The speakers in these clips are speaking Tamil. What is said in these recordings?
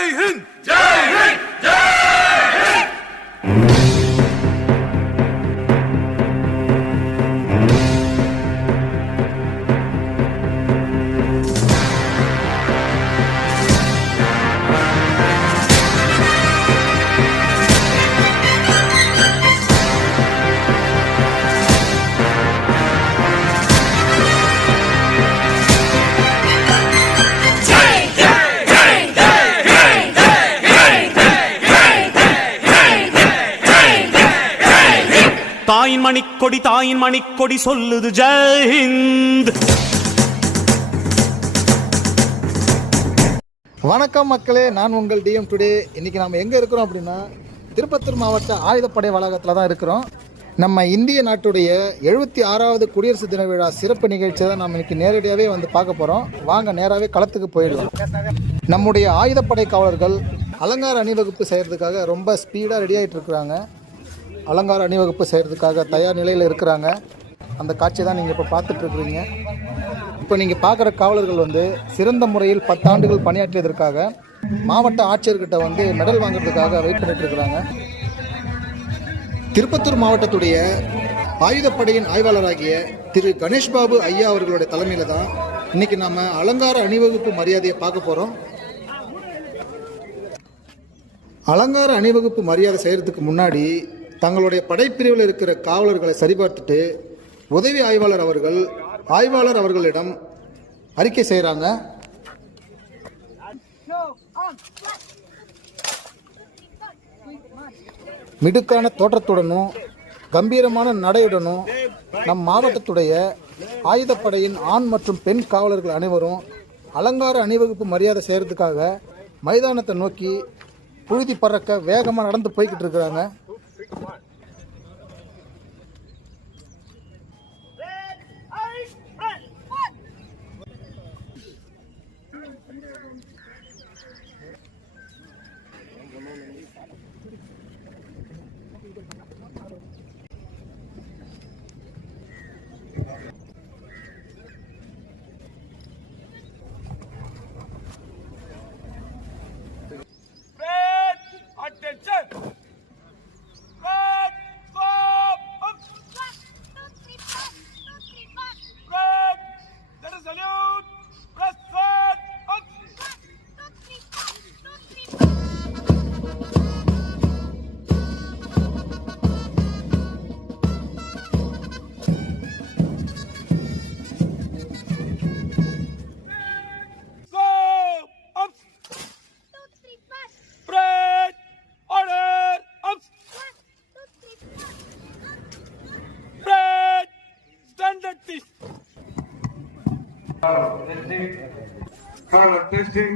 ஜெய் ஹிந்த் ஜெய் ஹிந்த் ஜெய் ஹிந்த். தாயின் மணிக்கொடி சொல்லுது ஜெய் ஹிந்த். வணக்கம் மக்களே, நான் உங்கள் டிஎம் டுடே. இன்றைக்கி நம்ம எங்கே இருக்கிறோம் அப்படின்னா திருப்பத்தூர் மாவட்ட ஆயுதப்படை வளாகத்தில் தான் இருக்கிறோம். நம்ம இந்திய நாட்டுடைய 76வது குடியரசு தின விழா சிறப்பு நிகழ்ச்சியை தான் நம்ம இன்றைக்கி நேரடியாகவே வந்து பார்க்க போகிறோம். வாங்க நேராகவே களத்துக்கு போயிடலாம். நம்முடைய ஆயுதப்படை காவலர்கள் அலங்கார அணிவகுப்பு செய்கிறதுக்காக ரொம்ப ஸ்பீடாக ரெடி ஆகிட்டு இருக்கிறாங்க. அலங்கார அணிவகுப்பு செய்கிறதுக்காக தயார் நிலையில் இருக்கிறாங்க. அந்த காட்சி தான் நீங்கள் இப்போ பார்த்துட்ருக்குறீங்க. இப்போ நீங்கள் பார்க்குற காவலர்கள் வந்து சிறந்த முறையில் 10 ஆண்டுகள் பணியாற்றியதற்காக மாவட்ட ஆட்சியர்கிட்ட வந்து மெடல் வாங்குறதுக்காக வெயிட் பண்ணிட்டு இருக்கிறாங்க. திருப்பத்தூர் மாவட்டத்துடைய ஆயுதப்படையின் ஆய்வாளராகிய திரு கணேஷ் பாபு ஐயா அவர்களுடைய தலைமையில் தான் இன்றைக்கி நம்ம அலங்கார அணிவகுப்பு மரியாதையை பார்க்க போகிறோம். அலங்கார அணிவகுப்பு மரியாதை செய்கிறதுக்கு முன்னாடி தங்களுடைய படைப்பிரிவில் இருக்கிற காவலர்களை சரிபார்த்துட்டு உதவி ஆய்வாளர் அவர்களிடம் அறிக்கை செய்கிறாங்க. மிடுக்கான தோற்றத்துடனும் கம்பீரமான நடையுடனும் நம் மாவட்டத்துடைய ஆயுதப்படையின் ஆண் மற்றும் பெண் காவலர்கள் அனைவரும் அலங்கார அணிவகுப்பு மரியாதை செய்கிறதுக்காக மைதானத்தை நோக்கி புழுதி பறக்க வேகமாக நடந்து போய்கிட்டு இருக்கிறாங்க. Testing.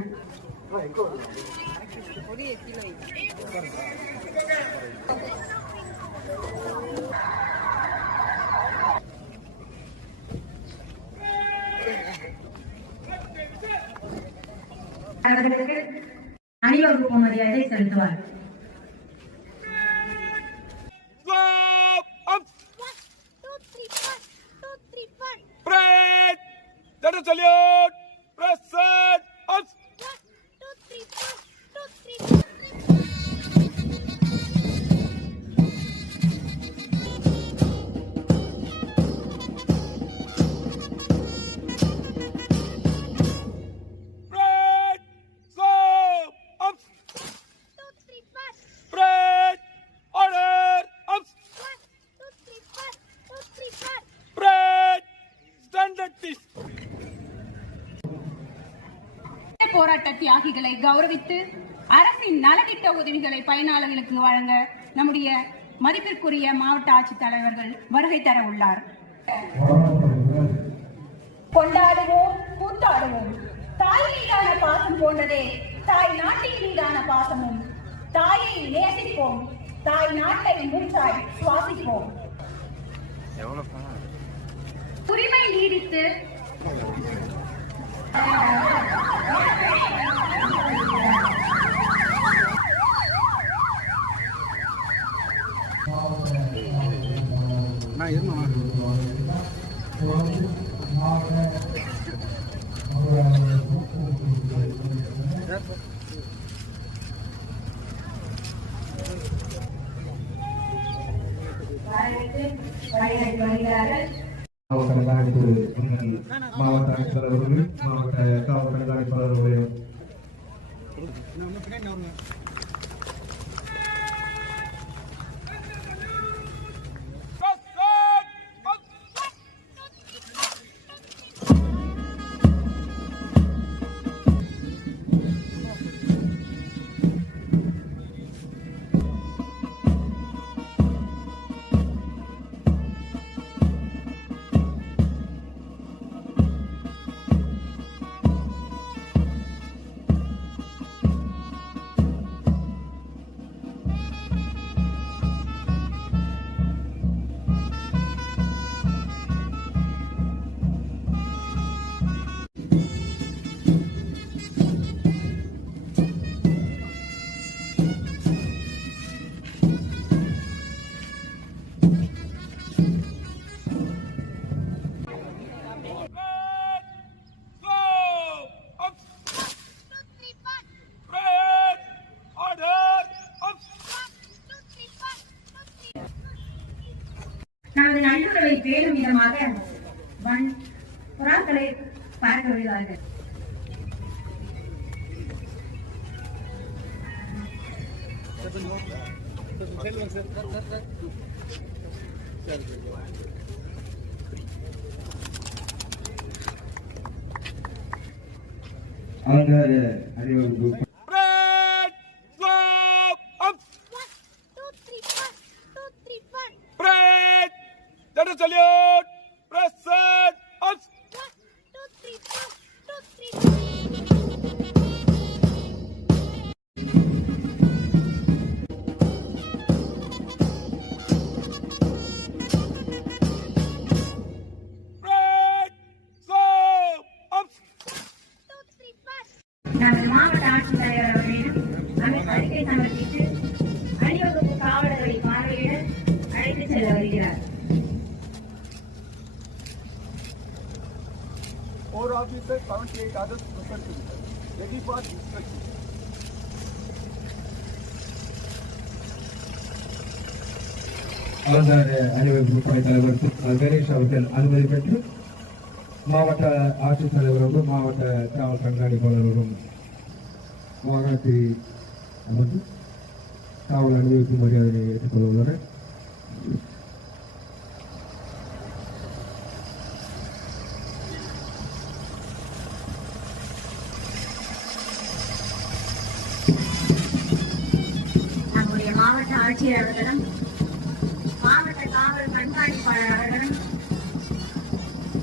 அவர்களுக்கு அணிவகுப்பு மரியாதை செலுத்துவார். போராட்ட தியாகிகளை கௌரவித்து அரசின் நலத்திட்ட உதவிகளை பயனாளர்களுக்கு வழங்க நம்முடைய மதிப்பிற்குரிய மாவட்ட ஆட்சித்தலைவர்கள் வருகை தர உள்ளார். கொண்டாடுவோம், கூத்தாடுவோம். தாய் மீதான பாசம் போன்றதே தாய் நாட்டின் மீதான பாசமும். தாயை நேசிப்போம், தாய் நாட்டை முன்சாய் சுவாசிப்போம். உரிமை நீடித்து விழாவிற்கு வருகை வருகிறார்கள். மாவட்ட கண்காணிப்பு மாவட்ட ஆட்சியாளர் அவர்கள், மாவட்ட காவல் கண்காணிப்பாளர் அவர்கள் நமது நல்லுறவை பேணும் விதமாக புறாக்களை பார்க்க வருகிறார்கள். அலங்கார அணிவகுப்பு salute! Present! Up! 1, 2, 3, 4. நமது மாவட்ட ஆட்சித்தலைவர் அவர்களிடம் அறிக்கை சமர்ப்பித்து அணிவகுப்பு காவலர்களை பார்வையிட அழைத்து செல்ல வருகிறார். Four officers, 78 others present. Ready for inspection. அலங்கார அணிவகுப்பு படைத் தலைவர் கணேஷ் அவர்கள் அனுமதி பெற்று மாவட்ட ஆட்சித்தலைவரும் மாவட்ட காவல் கண்காணிப்பாளரும் வாகனத்தை அமர்ந்து காவல் அணிவகுப்பு மரியாதையை ஏற்றுக்கொள்ள உள்ளனர். நம்முடைய மாவட்ட ஆட்சியர் அவர்களும் மாவட்ட காவல் கண்காணிப்பாளர் அவர்களும்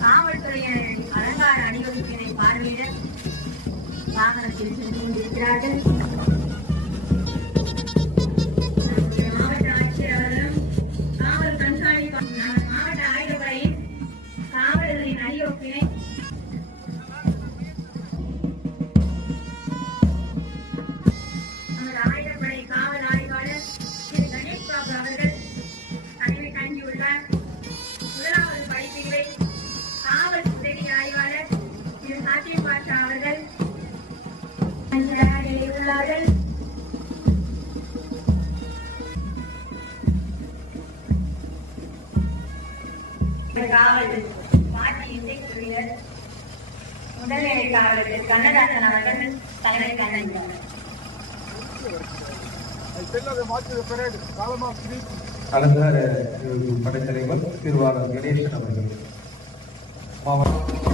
காவல்துறையினரின் அலங்கார அணிவகுப்பினை பார்வையிட வாகனத்தில் சென்று கொண்டிருக்கிறார்கள். நம்முடைய மாவட்ட ஆட்சியர் அவர்களும் காவல் கண்காணிப்பாளர் மாவட்ட ஆயுதப்படையின் காவலர்களின் அணிவகுப்பினை நமது ஆயுதப்படை காவல் ஆய்வாளர் திரு கணேஷ் பாபு அவர்கள் தலைமை தாங்கியுள்ளார். முதலாவது படிப்பிரிவை காவல் உதவி ஆய்வாளர் திரு சாத்தியம் பாஷா அவர்கள் உள்ளார்கள். காவல் பாட்டி இசைக்குழுவினர் முதல்நிலை காவலர் கண்ணதாசன் அவர்கள் தலைமை தாங்கியுள்ளார். I tell her to watch the parade. Column of three. அலங்கார படைத் தலைவர் திருவாளர் கணேசன் அவர்கள் மாவட்ட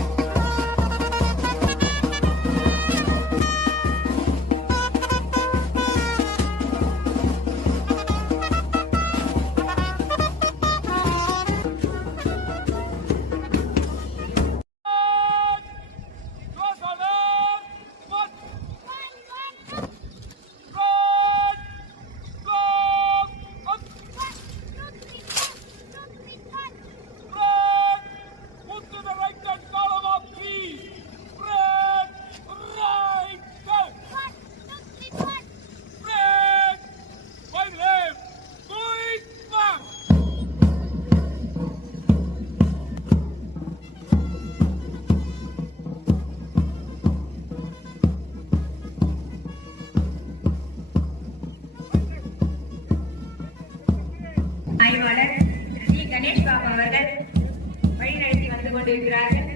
Move to the right hand column வருகிறார்கள்.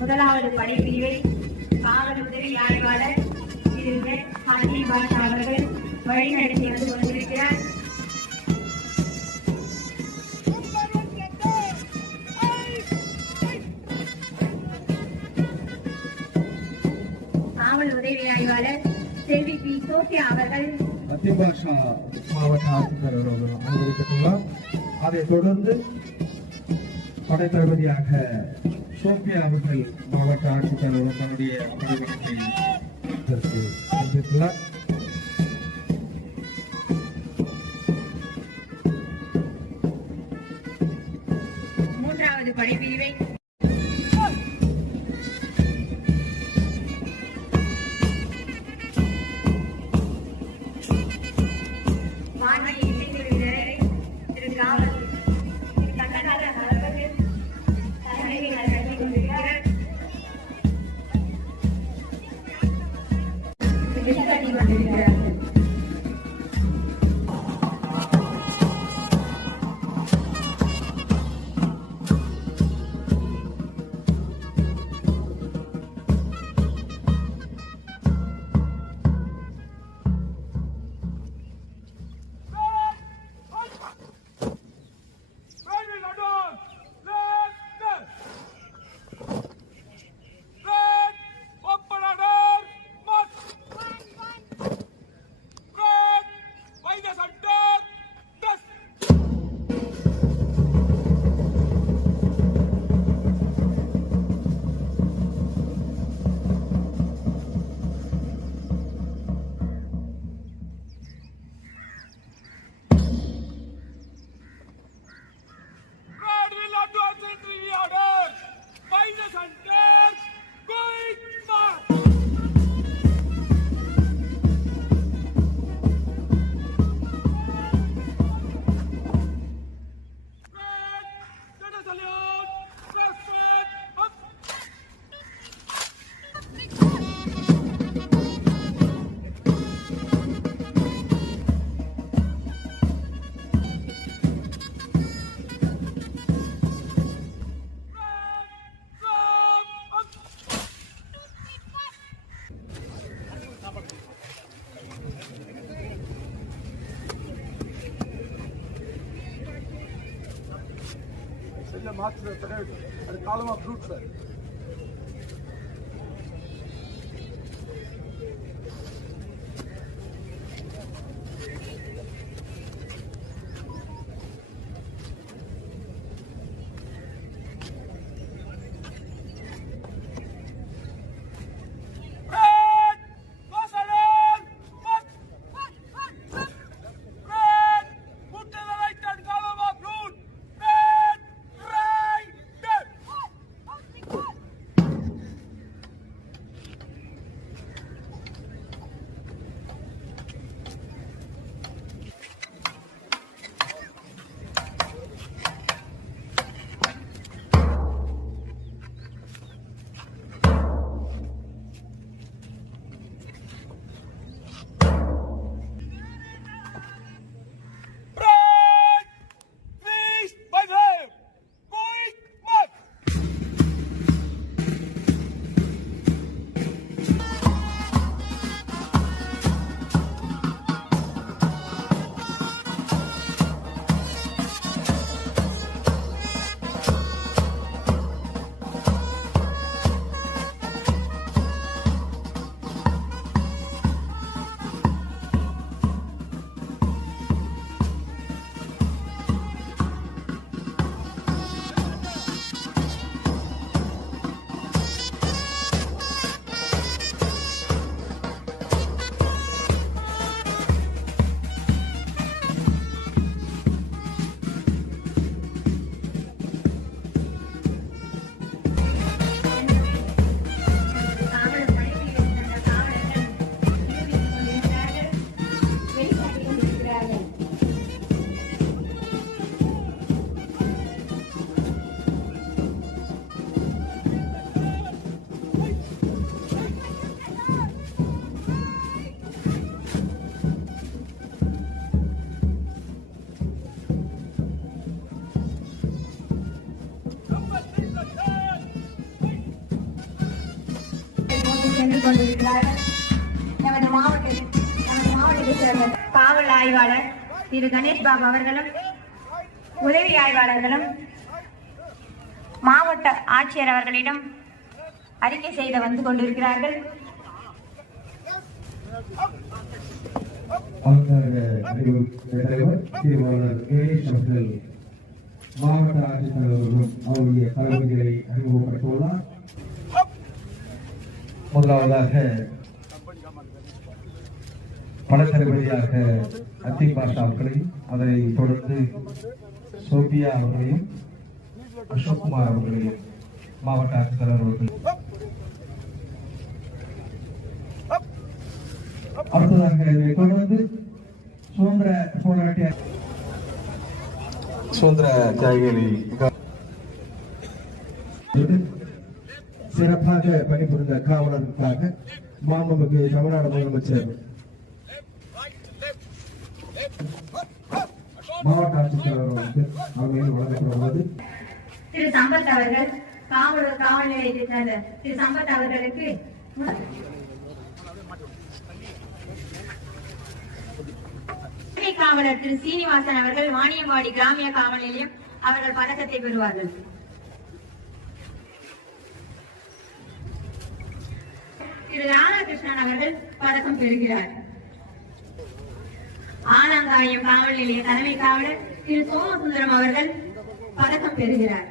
முதலாவது படைப்பிரிவை காவல் உதவி ஆய்வாளர் திரு ஹாஜி பாஷா அவர்கள் வழிநடத்தி வந்து கொண்டிருக்கிறார். காவல் உதவி ஆய்வாளர் செல்வி பி சோபியா அவர்கள் அதிபாஷா மாவட்ட ஆட்சித்தலைவர் அவர்கள் அனுமதித்துள்ளார். அதைத் தொடர்ந்து படைத்தளபதியாக சோபியா அவர்கள் மாவட்ட ஆட்சித்தலைவர் தன்னுடைய பணியிடத்தை சந்தித்துள்ளார். மூன்றாவது படைப்பிரிவை வான்வழி இசைக்குழு வீரரை திரு காவல் திரு கண்ணதாசன் அவர்கள் தலைமையில் நடத்தி கொண்டிருக்கிறார். நடத்தி கொண்டிருக்கிறார்கள். செல்ல மாற்று அது காலமா ஃப்ரூட் சார். கொண்டிருக்கிறார்கள். நமது மாவட்டத்தை சேர்ந்த காவல் ஆய்வாளர் திரு கணேஷ் பாபு அவர்களும் உதவி ஆய்வாளர்களும் மாவட்ட ஆட்சியர் அவர்களிடம் அறிக்கை செய்த வந்து கொண்டிருக்கிறார்கள். தலைவர் தீர்வாளர் அவர்கள் மாவட்ட ஆட்சித்தலைவர்களும் அவருடைய தலைவர்களை அறிமுகப்படுத்தியுள்ளார். முதலாவதாக படத்தளபதியாக அத்திக் பாஷா அவர்களையும் அதனை தொடர்ந்து சோபியா அவர்களையும் அசோக்குமார் அவர்களையும் மாவட்ட ஆட்சித்தலைவர் அவர்கள் அடுத்ததாக இதனை தொடர்ந்து சுதந்திர தியாகிகளை சிறப்பாக பணிபுரிந்த காவலர்களுக்காக மாண்புமிகு தமிழ்நாடு முதலமைச்சர் மாவட்ட ஆட்சித்தலைவர்களுக்கு அவர்கள் வழங்கப்படுவது திரு சம்பத் அவர்கள் காவல் நிலையத்தை சேர்ந்த திரு சம்பத் அவர்களுக்கு காவலர் திரு சீனிவாசன் அவர்கள் வாணியம்பாடி கிராமிய காவல் நிலையம் அவர்கள் பதக்கத்தை பெறுவார்கள். திரு ராதாகிருஷ்ணன் அவர்கள் பதக்கம் பெறுகிறார். ஆலங்காயம் காவல் நிலைய தலைமை காவலர் திரு சோமசுந்தரம் அவர்கள் பதக்கம் பெறுகிறார்.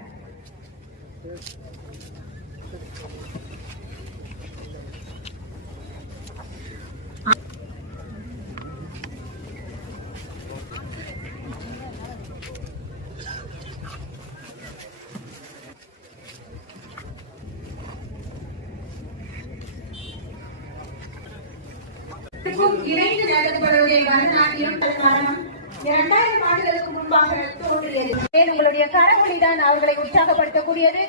இணைந்து நடத்தப்படுவதை பரதநாட்டியம் 2000 ஆண்டுகளுக்கு முன்பாக தோன்றியது. உங்களுடைய கரமொழிதான் அவர்களை உற்சாகப்படுத்தக்கூடியது.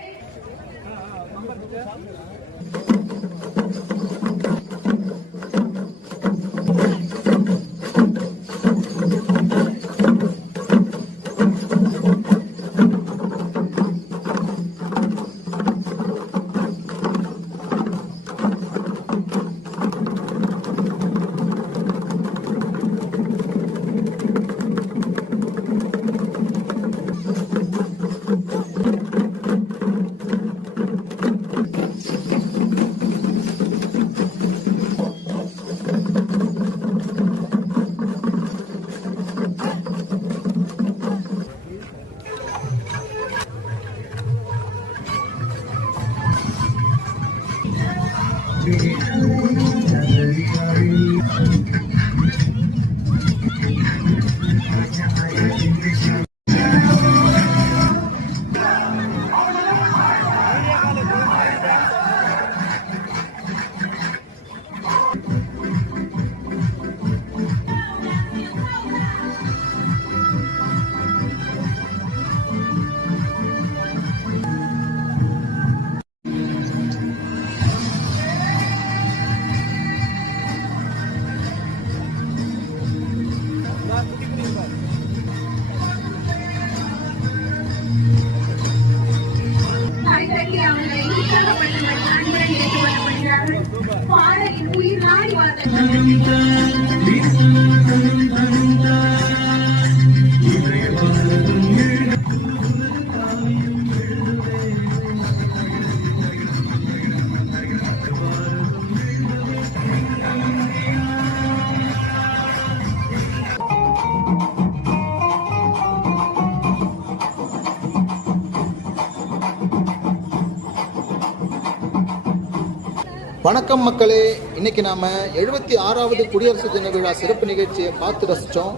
வணக்கம் மக்களே, இன்னைக்கு நாம 76வது குடியரசு தின விழா சிறப்பு நிகழ்ச்சியை பார்த்து ரசித்தோம்.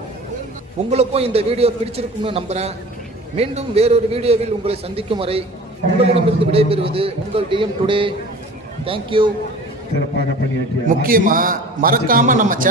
உங்களுக்கும் இந்த வீடியோ பிடிச்சிருக்கும்னு நம்புகிறேன். மீண்டும் வேறொரு வீடியோவில் உங்களை சந்திக்கும் வரை உங்களிடமிருந்து விடைபெறுவது உங்கள் டிஎம் டுடே. தேங்க்யூ. முக்கியமாக மறக்காமல் நம்ம